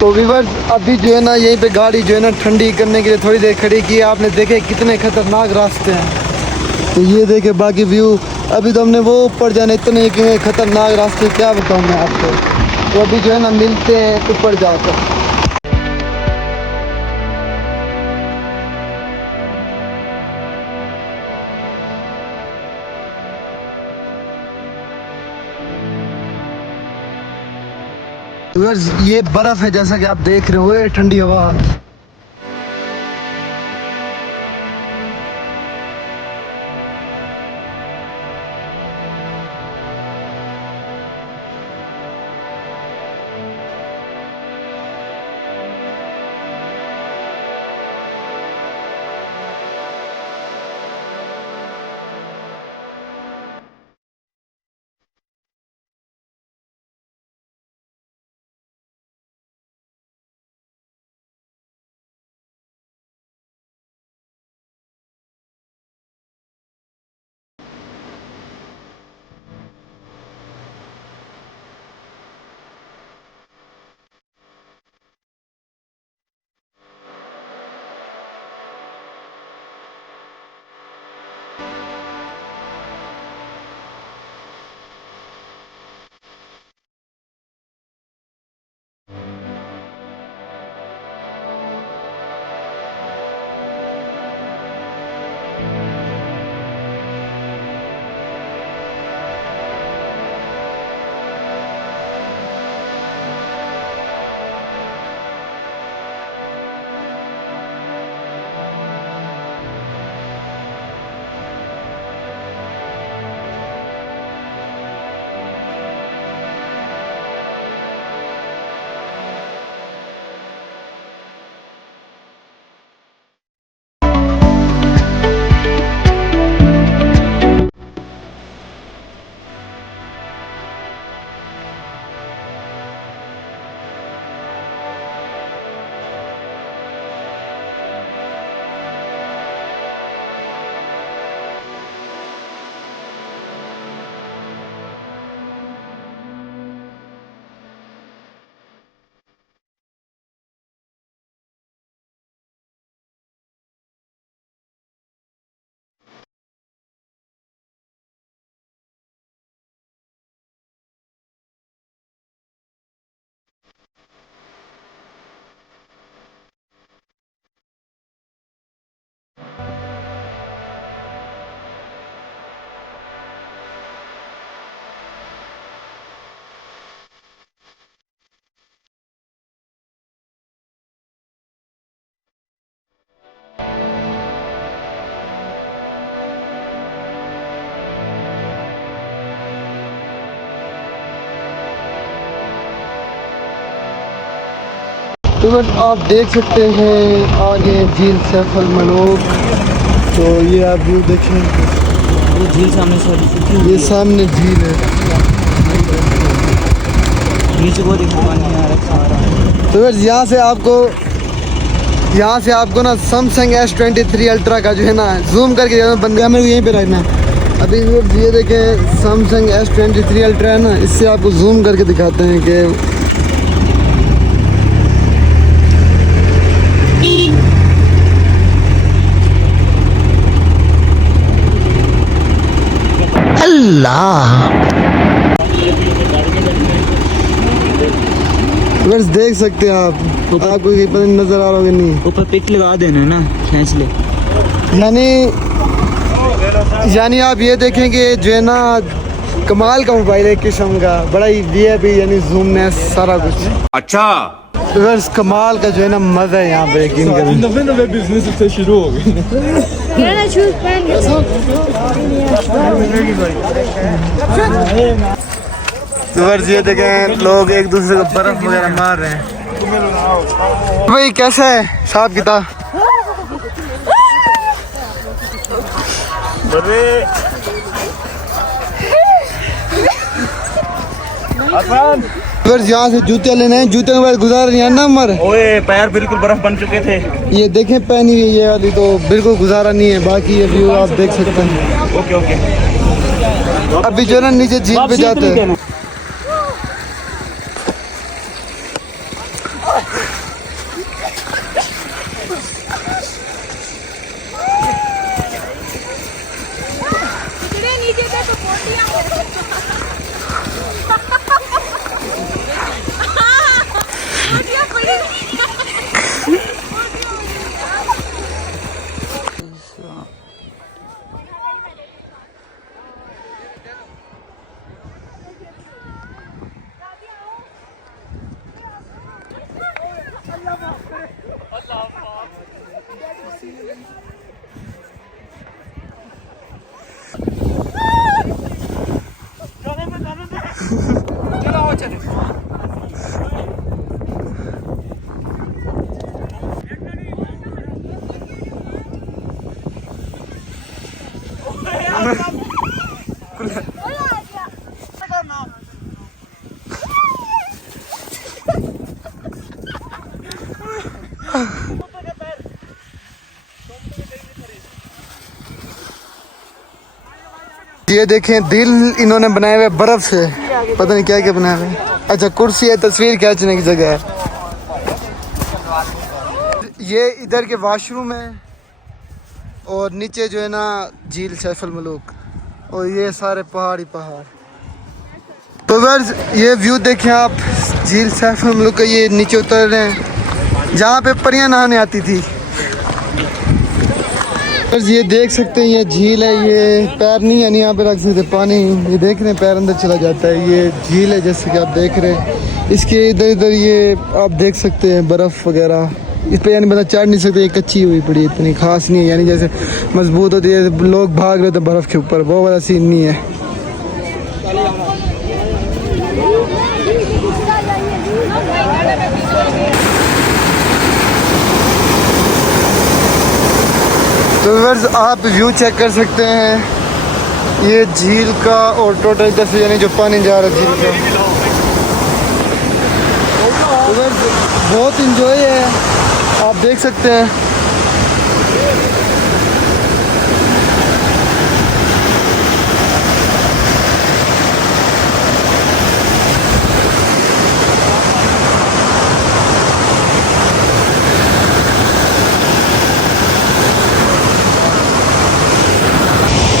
तो व्यूअर्स अभी जो है ना यहीं पे गाड़ी जो है ना ठंडी करने के लिए थोड़ी देर खड़ी की है। आपने देखे कितने खतरनाक रास्ते हैं। तो ये देखे बाकी व्यू। अभी तो हमने वो ऊपर जाने इतने खतरनाक रास्ते क्या बताऊँ मैं आपको। तो अभी जो है ना मिलते हैं ऊपर जाकर। व्यूअर्स ये बर्फ है जैसा कि आप देख रहे हो, ये ठंडी हवा। तो बस आप देख सकते हैं आगे झील सैफ अल मलूक। तो ये आप व्यू देखें, वो झील सामने से ये सामने झील है। नीचे को देखो पानी आ रहा है सारा। तो बस यहाँ से आपको ना सैमसंग S23 अल्ट्रा का जो है ना जूम करके बंदे मेरे को यहीं पे रखना है। अभी ये देखें सैमसंग S23 अल्ट्रा है ना, इससे आपको जूम करके दिखाते हैं कि बस देख सकते हैं आपको ये पता नहीं नजर आ रहा होगा नहीं। ऊपर पिक लगा देना ना, खींच ले। यानी आप ये देखें कि जो है ना कमाल का मोबाइल है, किस्म का बड़ा ही VIP यानी जूमनेस सारा कुछ। अच्छा तो बस कमाल का जो है ना मजा है यहाँ पे, यकीन करें। तो बस ये देखें लोग एक दूसरे को बर्फ वगैरह मार रहे हैं। भाई कैसा है साहब किताब? यहाँ से जूते लेने हैं, जूते के बाद गुजार नहीं है ना हमारे। ओए पैर बिल्कुल बर्फ बन चुके थे। ये देखें पहनी हुई ये वाली तो बिल्कुल गुजारा नहीं है, बाकी ये व्यू आप देख सकते हैं। Okay okay. अभी जो है ना नीचे झील पे जाते हैं। ये देखें दिल इन्होंने बनाए हुए बर्फ से, पता नहीं क्या क्या बनाया हुआ है। अच्छा कुर्सी है, तस्वीर खींचने की जगह है। ये इधर के वॉशरूम है और नीचे जो है ना झील सैफ अल मलूक और ये सारे पहाड़ ही पहाड़। तो वर्स ये व्यू देखें आप झील सैफ अल मलूक का। ये नीचे उतर रहे हैं जहाँ पे परियां नहाने आती थी। ये देख सकते हैं ये झील है, ये पैर नहीं यानी यहाँ पे रख सकते पानी, ये देख रहे हैं पैर अंदर चला जाता है। ये झील है जैसे कि आप देख रहे हैं, इसके इधर इधर ये आप देख सकते हैं बर्फ़ वगैरह इस पे यानी बंदा चढ़ नहीं सकते, ये कच्ची हुई पड़ी, इतनी खास नहीं है यानी जैसे मजबूत होती है लोग भाग रहे थे बर्फ़ के ऊपर, वो वाला सीन नहीं है। तो व्यूअर्स आप व्यू चेक कर सकते हैं ये झील का और टोटल इधर से यानी जो पानी जा रहा है झील का। व्यूअर्स बहुत इंजॉय है, आप देख सकते हैं।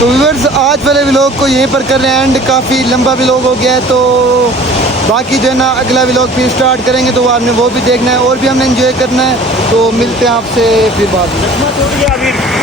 तो व्यूअर्स आज वाले व्लॉग को यहीं पर कर रहे हैं एंड, काफ़ी लंबा व्लॉग हो गया है। तो बाकी जो है ना अगला व्लॉग फिर स्टार्ट करेंगे तो आपने वो भी देखना है और भी हमने एंजॉय करना है। तो मिलते हैं आपसे फिर बाद में।